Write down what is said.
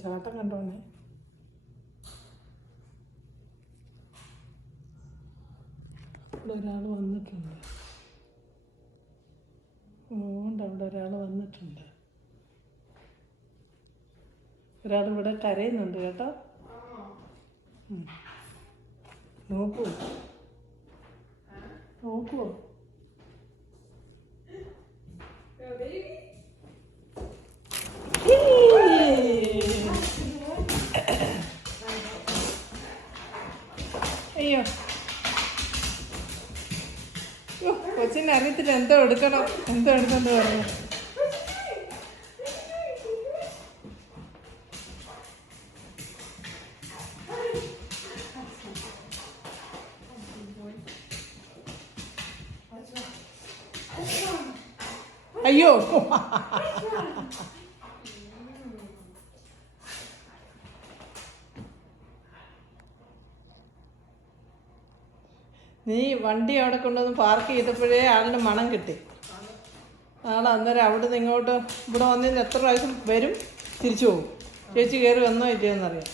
ചാട്ടം കണ്ടോണേ. ഇവിടെ ഒരാൾ വന്നിട്ടുണ്ട്. അവിടെ ഒരാൾ വന്നിട്ടുണ്ട്. ഒരാൾ ഇവിടെ കരയുന്നുണ്ട് കേട്ടോ. നോക്കുവോ നോക്കുവോ? അയ്യോ കൊച്ചിനെ അറിയത്തില്ല എന്തോ എടുക്കണം എന്തോ എടുക്കണ്ട പറഞ്ഞു. അയ്യോ നീ വണ്ടി അവിടെ കൊണ്ടുവന്ന് പാർക്ക് ചെയ്തപ്പോഴേ ആളിന് മണം കിട്ടി. ആൾ അന്നേരം അവിടെ നിന്ന് ഇങ്ങോട്ട് ഇവിടെ വന്നതിന് എത്ര പ്രാവശ്യം വരും തിരിച്ചു പോകും. ചേച്ചി കയറി വന്നോ ഇല്ലയോന്നറിയാം.